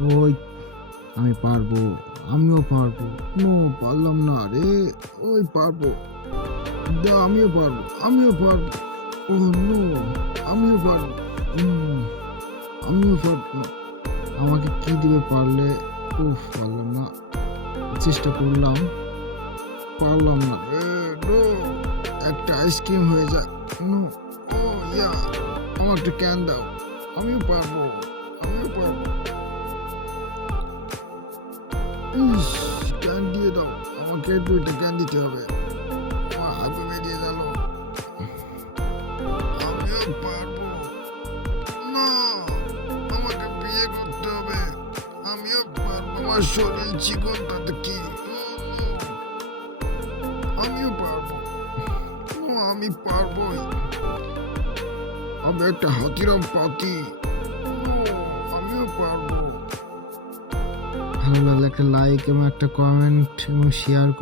ওই আমি পারবো, আমিও পারবো। নো পারলাম না রে। ওই পারবো। আমিও পারবো, আমিও পারবো। ও নো আমিও পারবো। উম, আমিও পারবো। আমাকে কি দিবে পারলে? উফ পারলাম না। চেষ্টা করলাম, পারলাম না রে। নো একটা আইসক্রিম হয়ে যাক। নো ও ইয়া আমার একটা ক্যান দাও। আমিও পারবো, আমিও পারবো। ইস! ক্যান দিয়ে দাও। আমাকে ২ টা ক্যান দিতে হবে। আমার হাতে বেরিয়ে গেল। আমিও পারবো। না! আমাকে বিয়ে করতে হবে। আমিও পারবো। আমার শরীর চিকন তাতে কি? নো! আমিও পারবো। আমি পারবোই। আমি একটা হাতিরাম পাতি। নো! আমিও পারবো। ভালো লাগলে একটা লাইক এবং একটা কমেন্ট এবং শেয়ার